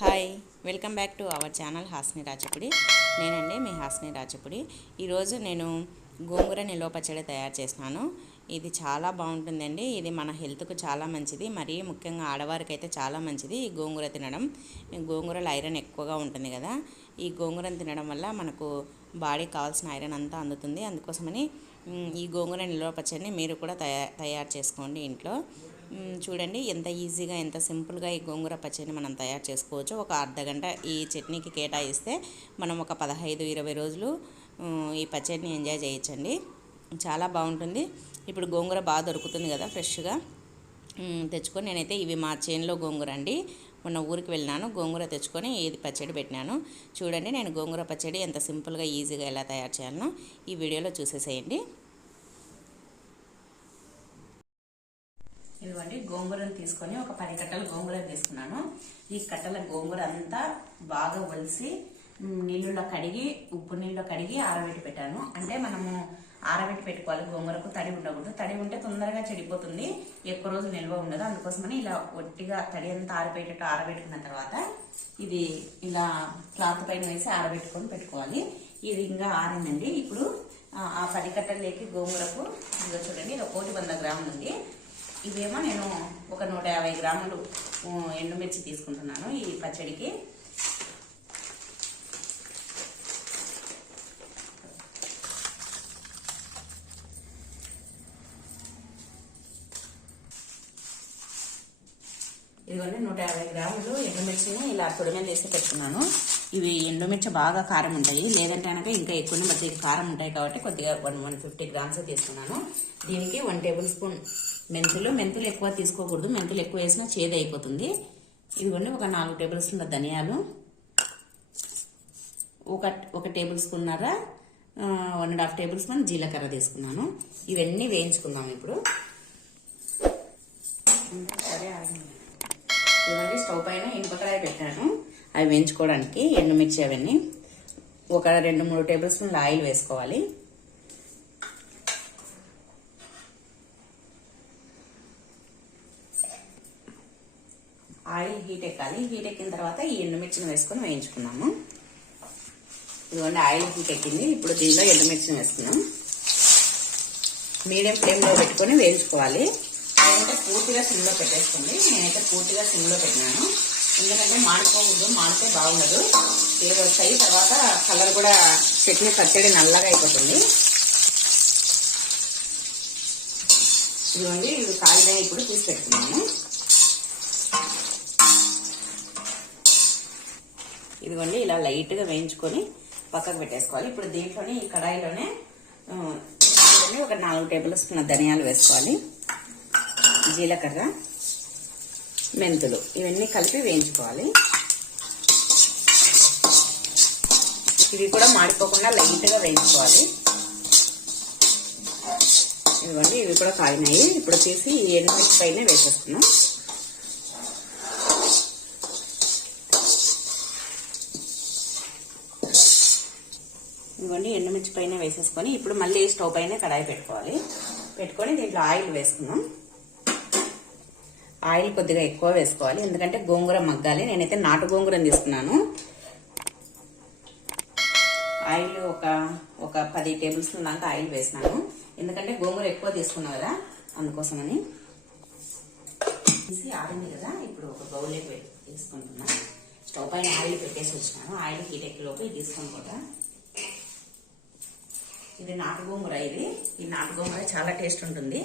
Hi, welcome back to our channel Hasni Rachapudi. నేనండి మీ హాస్ని రాచపుడి. ఈరోజు నేను గోంగూర నిల్వ పచ్చడి తయారు చేస్తున్నాను. ఇది చాలా బాగుంటుందండి. ఇది మన హెల్త్కు చాలా మంచిది, మరీ ముఖ్యంగా ఆడవారికి అయితే చాలా మంచిది ఈ గోంగూర తినడం. గోంగూరలో ఐరన్ ఎక్కువగా ఉంటుంది కదా, ఈ గోంగూరను తినడం వల్ల మనకు బాడీకి కావాల్సిన ఐరన్ అంతా అందుతుంది. అందుకోసమని ఈ గోంగూర నిల్వ పచ్చడిని మీరు కూడా తయారు చేసుకోండి ఇంట్లో. చూడండి ఎంత ఈజీగా, ఎంత సింపుల్గా ఈ గోంగూర పచ్చడిని మనం తయారు చేసుకోవచ్చు. ఒక అర్ధగంట ఈ చట్నీకి కేటాయిస్తే మనం ఒక 15-20 రోజులు ఈ పచ్చడిని ఎంజాయ్ చేయొచ్చండి. చాలా బాగుంటుంది. ఇప్పుడు గోంగూర బాగా దొరుకుతుంది కదా, ఫ్రెష్గా తెచ్చుకొని, నేనైతే ఇవి మా చేనులో గోంగూర అండి. మొన్న ఊరికి వెళ్ళినాను, గోంగూర తెచ్చుకొని ఇది పచ్చడి పెట్టినాను. చూడండి నేను గోంగూర పచ్చడి ఎంత సింపుల్గా ఈజీగా ఎలా తయారు చేయాలనో ఈ వీడియోలో చూసేసేయండి. ఇదిగోండి, గోంగూరను తీసుకొని ఒక 10 కట్టల గోంగూర తీసుకున్నాను. ఈ కట్టల గోంగూర అంతా బాగా ఒలిసి నీళ్ళలో కడిగి, ఉప్పు నీళ్ళలో కడిగి ఆరబెట్టి పెట్టాను. అంటే మనము ఆరబెట్టి పెట్టుకోవాలి, గోంగూరకు తడి ఉండకూడదు. తడి ఉంటే తొందరగా చెడిపోతుంది, ఎక్కువ రోజులు నిల్వ ఉండదు. అందుకోసమని ఇలా ఒట్టిగా తడి అంతా ఆరబెట్టేట్టు ఆరబెట్టుకున్న తర్వాత ఇది ఇలా క్లాత్ పైన వేసి ఆరబెట్టుకొని పెట్టుకోవాలి. ఇది ఇంకా ఆరిందండి. ఇప్పుడు ఆ 10 కట్టలకి గోంగూరకు ఇదిగో చూడండి, ఇది 100 గ్రాములు ఉంది. ఇవేమో నేను ఒక 150 గ్రాములు ఎండుమిర్చి తీసుకుంటున్నాను ఈ పచ్చడికి. ఇదిగోండి 150 గ్రాములు ఎండుమిర్చిని ఇలా పొడిమే వేసి పెట్టుకున్నాను. ఇవి ఎండుమిర్చి బాగా కారం ఉంటాయి, లేదంటే కనుక ఇంకా ఎక్కువనే బట్టి కారం ఉంటాయి కాబట్టి కొద్దిగా 150 గ్రామ్స్ తీసుకున్నాను. దీనికి 1 టేబుల్ స్పూన్ మెంతులు ఎక్కువ తీసుకోకూడదు, మెంతులు ఎక్కువ వేసినా చేదు అయిపోతుంది. ఇదిగోండి ఒక 4 టేబుల్ స్పూన్ల ధనియాలు, ఒక టేబుల్ స్పూన్నర 1.5 టేబుల్ స్పూన్ జీలకర్ర తీసుకున్నాను. ఇవన్నీ వేయించుకుందాం ఇప్పుడు. సరే, ఇవన్నీ స్టవ్ పైన ఇనుపకడాయి పెట్టాను అవి వేయించుకోవడానికి, ఎండుమిర్చి అవన్నీ. ఒక 2-3 టేబుల్ స్పూన్ల ఆయిల్ వేసుకోవాలి. ఆయిల్ హీట్ ఎక్కాలి. హీట్ ఎక్కిన తర్వాత ఈ ఎండుమిర్చిని వేసుకొని వేయించుకున్నాము. ఇదిగోండి ఆయిల్ హీట్ ఎక్కింది. ఇప్పుడు దీనిలో ఎండుమిర్చిని వేసుకున్నాం. మీడియం ఫ్లేమ్లో పెట్టుకొని వేయించుకోవాలి. లేదంటే పూర్తిగా సిమ్లో పెట్టేసుకోండి. నేనైతే పూర్తిగా సిమ్లో పెట్టినాను, ఎందుకంటే మాడిపోకూడదు, మాడితే బాగుండదు, ఏదో వస్తాయి. తర్వాత కలర్ కూడా చట్నీ పచ్చడి నల్లగా అయిపోతుంది. ఇదిగోండి ఇవి కాగితం ఇప్పుడు తీసి పెట్టుకున్నాము. ఇదిగోండి ఇలా లైట్గా వేయించుకొని పక్కకు పెట్టేసుకోవాలి. ఇప్పుడు దీంట్లోనే ఈ కడాయిలోనే ఒక 4 టేబుల్ స్పూన్ల ధనియాలు వేసుకోవాలి, జీలకర్ర, మెంతులు ఇవన్నీ కలిపి వేయించుకోవాలి. ఇవి కూడా మాడిపోకుండా లైట్గా వేయించుకోవాలి. ఇదిగోండి ఇవి కూడా కాగినాయి. ఇప్పుడు తీసి ఈ ఎండుమిర్చి పైన వేసేస్తున్నాం. ఇదిగోండి ఎండుమిర్చి పైన వేసేసుకొని ఇప్పుడు మళ్ళీ స్టవ్ పైన కడాయి పెట్టుకొని దీంట్లో ఆయిల్ వేసుకున్నాం. ఆయిల్ కొద్దిగా ఎక్కువ వేసుకోవాలి, ఎందుకంటే గోంగూర మగ్గాలి. నేనైతే నాటు గోంగూరని తీసుకున్నాను. ఆయిల్ ఒక 10 టేబుల్ స్పూన్ దాకా ఆయిల్ వేసినాను, ఎందుకంటే గోంగూర ఎక్కువ తీసుకున్నాం కదా, అందుకోసమని. తీసి ఆరింది కదా, ఇప్పుడు ఒక బౌల్లోకి తీసుకుంటున్నాను. స్టవ్ పైన ఆయిల్ పెట్టేసి వచ్చినాను. ఆయిల్ హీట్ ఎక్కిలోపు ఇది తీసుకుంటా. ఇది నాటు గోంగూర. ఈ నాటు గోంగూర చాలా టేస్ట్ ఉంటుంది.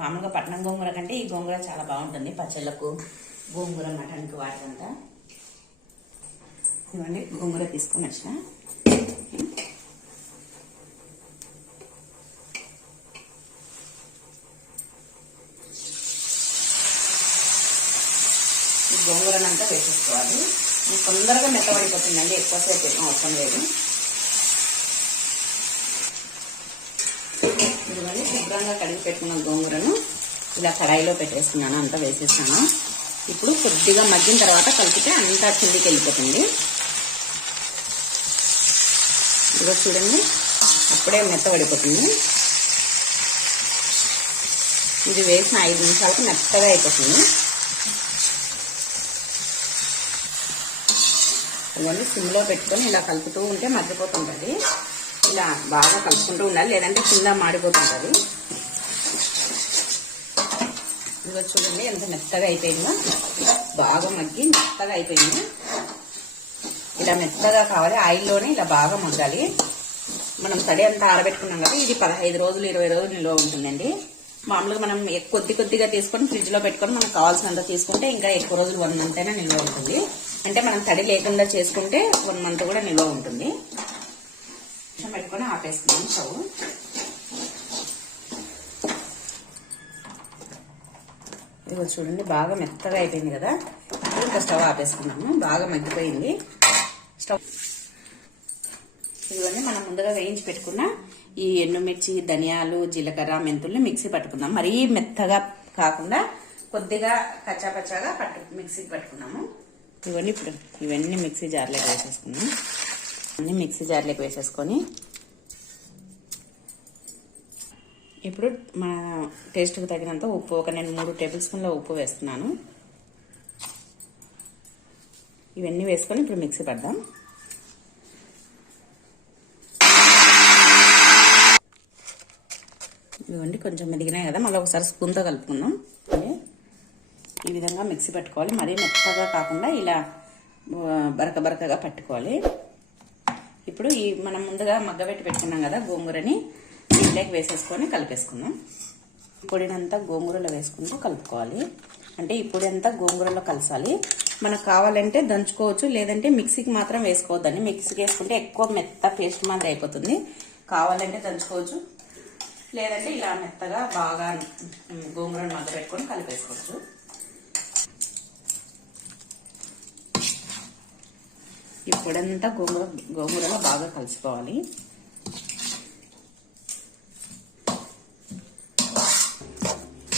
మామూలుగా పట్నం గోంగూర కంటే ఈ గోంగూర చాలా బాగుంటుంది పచ్చళ్ళకు, గోంగూర మటన్కి వాటికంతా. ఇవ్వండి గోంగూర తీసుకొని వచ్చిన. ఈ గోంగూరనంతా వేసేసుకోవాలి. ఇది తొందరగా మెత్తబడిపోతుందండి, ఎక్కువసేపు అవసరం లేదు. ఇదిగోండి శుభ్రంగా కడిగి పెట్టుకున్న గోంగూరను ఇలా కడాయిలో పెట్టేస్తున్నాను, అంతా వేసేస్తాను. ఇప్పుడు కొద్దిగా మగ్గిన తర్వాత కలిపితే అంతా కిందికి వెళ్ళిపోతుంది. ఇదిగో చూడండి, అప్పుడే మెత్తబడిపోతుంది. ఇది వేసిన 5 నిమిషాలకు మెత్తగా అయిపోతుంది. ఇవన్నీ సిమ్లో పెట్టుకొని ఇలా కలుపుతూ ఉంటే మగ్గిపోతుంటుంది. ఇలా బాగా కలుపుకుంటూ ఉండాలి, లేదంటే కింద మాడిపోతుంటుంది. ఇదిగో చూడండి ఎంత మెత్తగా అయిపోయిందో, బాగా మగ్గి మెత్తగా అయిపోయింది. ఇలా మెత్తగా కావాలి, ఆయిల్లోనే ఇలా బాగా మగ్గాలి. మనం తడి అంతా ఆరబెట్టుకున్నాం కదా, ఇది 15 రోజులు 20 రోజులు నిల్వ ఉంటుందండి. మామూలుగా మనం కొద్దిగా తీసుకొని ఫ్రిడ్జ్ లో పెట్టుకొని మనకు కావాల్సినంత తీసుకుంటే ఇంకా ఎక్కువ రోజులు 1 మంత్ అయినా నిల్వ ఉంటుంది. అంటే మనం తడి లేకుండా చేసుకుంటే 1 మంత్ కూడా నిల్వ ఉంటుంది. పెట్టుకొని ఆపేసుకున్నాం స్టవ్. ఇదిగో చూడండి బాగా మెత్తగా అయిపోయింది కదా, ఇప్పుడు ఇంకా స్టవ్ ఆపేసుకున్నాము. బాగా మగ్గిపోయింది స్టవ్. ఇవన్నీ మనం ముందుగా వేయించి పెట్టుకున్న ఈ ఎండుమిర్చి, ధనియాలు, జీలకర్ర, మెంతుల్ని మిక్సీ పట్టుకుందాం. మరీ మెత్తగా కాకుండా కొద్దిగా కచ్చాపచ్చాగా మిక్సీకి పట్టుకున్నాము. ఇవన్నీ మిక్సీ జార్లోకి వేసేసుకున్నాం. అన్ని మిక్సీ జార్లోకి వేసేసుకొని ఇప్పుడు మన టేస్ట్కి తగినంత ఉప్పు, నేను 3 టేబుల్ స్పూన్ల ఉప్పు వేస్తున్నాను. ఇవన్నీ వేసుకొని ఇప్పుడు మిక్సీ పడదాం. ఇదిగోండి కొంచెం మెదిగినాయి కదా, మళ్ళీ ఒకసారి స్పూన్తో కలుపుకుందాం. ఈ విధంగా మిక్సీ పట్టుకోవాలి, మరీ మెత్తగా కాకుండా ఇలా బరకగా పట్టుకోవాలి. ఇప్పుడు ఈ మనం ముందుగా మగ్గబెట్టి పెట్టుకున్నాం కదా గోంగూరని దీంట్లోకి వేసేసుకొని కలిపేసుకుందాం. పొడినంతా గోంగూరలో వేసుకుంటూ కలుపుకోవాలి. అంటే ఈ పొడి అంతా గోంగూరలో కలసాలి. మనకు కావాలంటే దంచుకోవచ్చు, లేదంటే మిక్సీకి మాత్రం వేసుకోవద్దని. మిక్సీకి వేసుకుంటే ఎక్కువ మెత్త పేస్ట్ మాదిరి అయిపోతుంది. కావాలంటే దంచుకోవచ్చు, లేదంటే ఇలా మెత్తగా బాగా గోంగూరను మగ్గబెట్టుకొని కలిపేసుకోవచ్చు. ఈ పొడంతా గోంగూరలో బాగా కలిసిపోవాలి.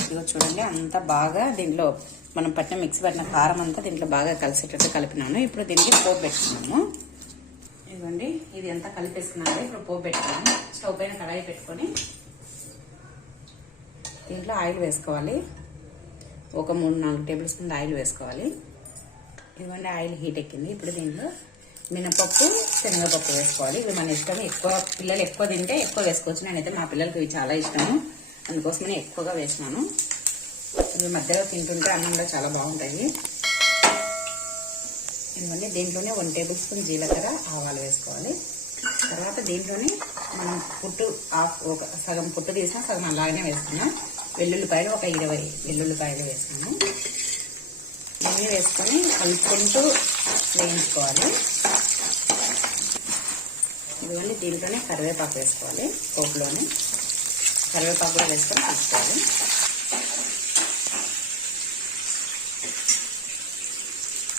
ఇదిగో చూడండి అంతా బాగా దీంట్లో మనం పట్టిన మిక్సీ పట్టిన కారం అంతా దీంట్లో బాగా కలిసేటట్టు కలిపినాను. ఇప్పుడు దీనికి పోపు పెట్టుకున్నాము. ఇదిగోండి ఇది అంతా కలిపేసుకున్నాను. ఇప్పుడు పోపు పెట్టుకున్నాము. స్టవ్ పైన కడాయి పెట్టుకొని దీంట్లో ఆయిల్ వేసుకోవాలి. ఒక 3-4 టేబుల్ స్పూన్ల ఆయిల్ వేసుకోవాలి. ఇదిగోండి ఆయిల్ హీట్ ఎక్కింది. ఇప్పుడు దీంట్లో మినపప్పు, శనగపప్పు వేసుకోవాలి. ఇవి మన ఇష్టం. పిల్లలు ఎక్కువ తింటే ఎక్కువ వేసుకోవచ్చు. నేనైతే మా పిల్లలకి ఇవి చాలా ఇష్టము, అందుకోసమని ఎక్కువగా వేసినాను. ఇవి మధ్యలో తింటుంటే అన్నంలో చాలా బాగుంటాయి. ఇదిగోండి దీంట్లోనే 1 టేబుల్ స్పూన్ జీలకర్ర, ఆవాలు వేసుకోవాలి. తర్వాత దీంట్లోనే మనం ఒక సగం పుట్టు తీసినా సగం అలాగనే వేసుకున్నాం. వెల్లుల్లిపాయలు ఒక 20 వెల్లుల్లిపాయలు వేసుకున్నాము. ఇవన్నీ వేసుకొని కలుపుకుంటూ వేయించుకోవాలి. ఇదిగోండి దీంట్లోనే కరివేపాకు వేసుకోవాలి. పోపులోనే కరివేపాకు కూడా వేసుకొని కలుపుకోవాలి.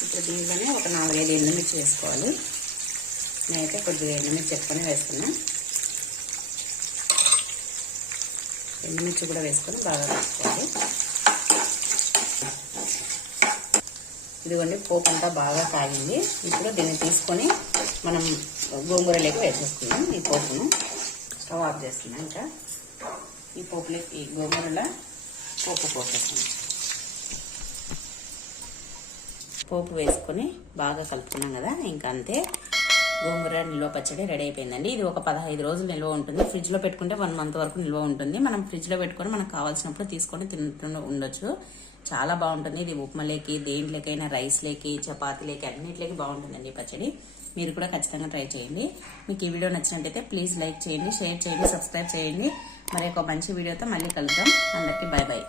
ఇప్పుడు దీంట్లోనే ఒక 4-5 ఎండుమిర్చి వేసుకోవాలి. నేనైతే కొద్దిగా ఎండుమిర్చి ఎక్కువనే వేసుకున్నాను. ఎండుమిర్చి కూడా వేసుకొని బాగా కలుపుకోవాలి. ఇదిగోండి పోపు అంతా బాగా కాగింది. ఇప్పుడు దీన్ని తీసుకొని మనం గోంగూరలోకి వేసేసుకున్నాం. ఈ పోపును స్టవ్ ఆఫ్ చేస్తున్నాం. ఇంకా ఈ పోపులోకి ఈ గోంగూరలో పోపు పోసేస్తున్నాం. పోపు వేసుకొని బాగా కలుపుకున్నాం కదా, ఇంకా అంతే. గోంగూర నిల్వ పచ్చడి రెడీ అయిపోయిందండి. ఇది ఒక 15 రోజులు నిల్వ ఉంటుంది. ఫ్రిడ్జ్లో పెట్టుకుంటే 1 మంత్ వరకు నిల్వ ఉంటుంది. మనం ఫ్రిడ్జ్లో పెట్టుకొని మనకు కావాల్సినప్పుడు తీసుకొని తింటూ ఉండొచ్చు. చాలా బాగుంటుంది. ఇది ఉప్మాలోకి, దేంట్లోకైనా, రైస్లోకి, చపాతీలోకి అన్నిటిలోకి బాగుంటుందండి పచ్చడి. మీరు కూడా ఖచ్చితంగా ట్రై చేయండి. మీకు ఈ వీడియో నచ్చినట్టయితే ప్లీజ్ లైక్ చేయండి, షేర్ చేయండి, సబ్స్క్రైబ్ చేయండి. మరి ఒక మంచి వీడియోతో మళ్ళీ కలుద్దాం. అందరికీ బాయ్ బాయ్.